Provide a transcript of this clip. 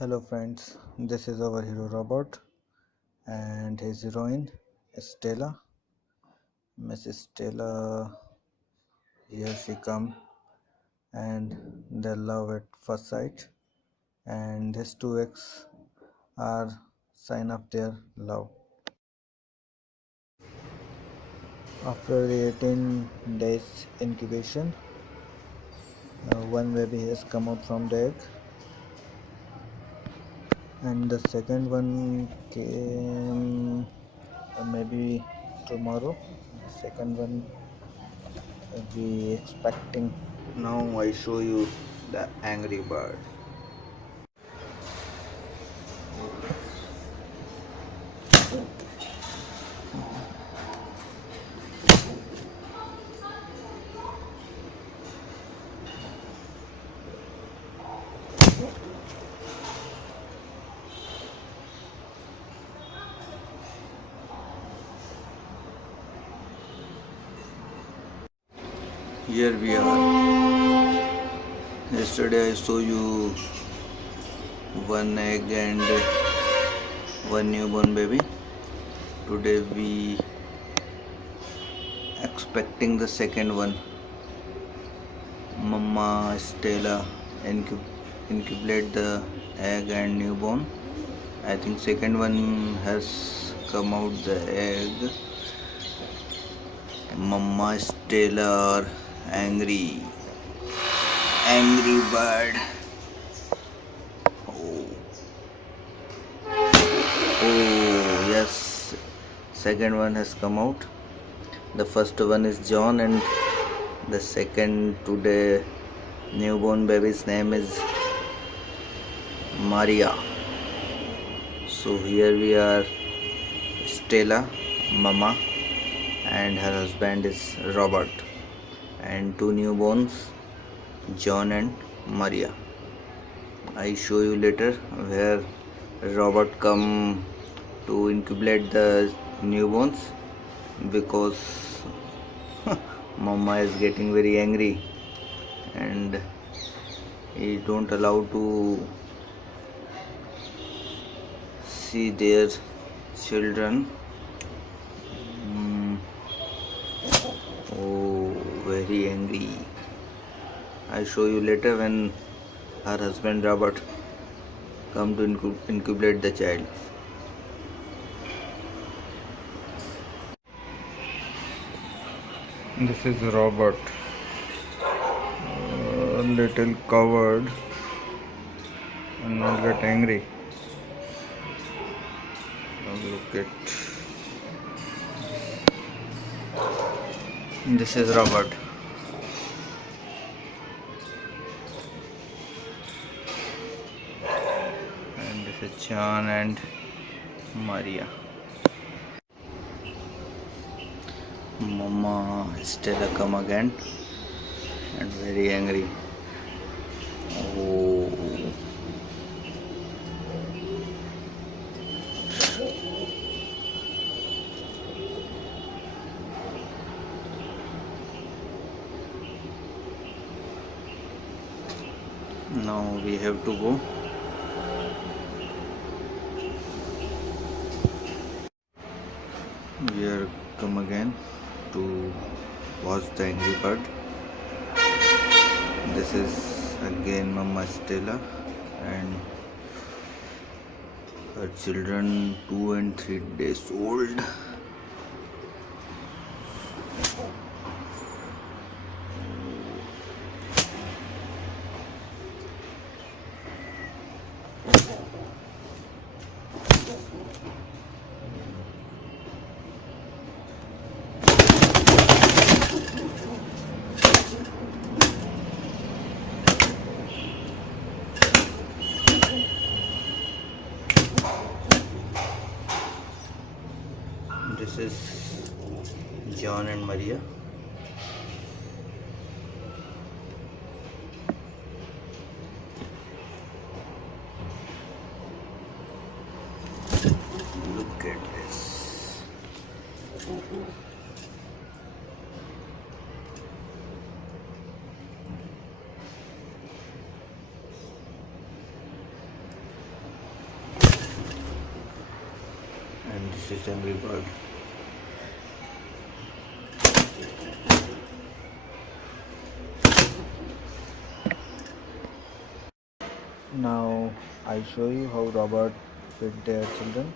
Hello friends, this is our hero Robert and his heroine Stella. Mrs. Stella, here she come, and they love at first sight, and these two eggs are sign of their love. After the 18 days incubation, one baby has come out from the egg, and the second one came maybe tomorrow. The second one we expecting. Now I show you the angry bird. Here we are. Yesterday I saw you one egg and one newborn baby. Today we expecting the second one. Mama Stella incubate the egg and newborn. I think second one has come out the egg. Mama Stella angry bird. Oh yes, second one has come out. The first one is John and the second today newborn baby's name is Maria. So here we are, Stella, Mama, and her husband is Robert, and two newborns, John and Maria. I show you later where Robert come to incubate the newborns because Mama is getting very angry and he don't allow to see their children. Oh, very angry. I show you later when her husband Robert come to incubate the child. This is Robert, a little covered and not get angry. Now look at. This is Robert. And this is John and Maria. Mama Stella come again and very angry. Oh. Now we have to go. We are come again to watch the angry bird. This is again Mama Stella and her children 2 and 3 days old. This is John and Maria. Look at this. This is angry bird. Now I show you how robot feed their children.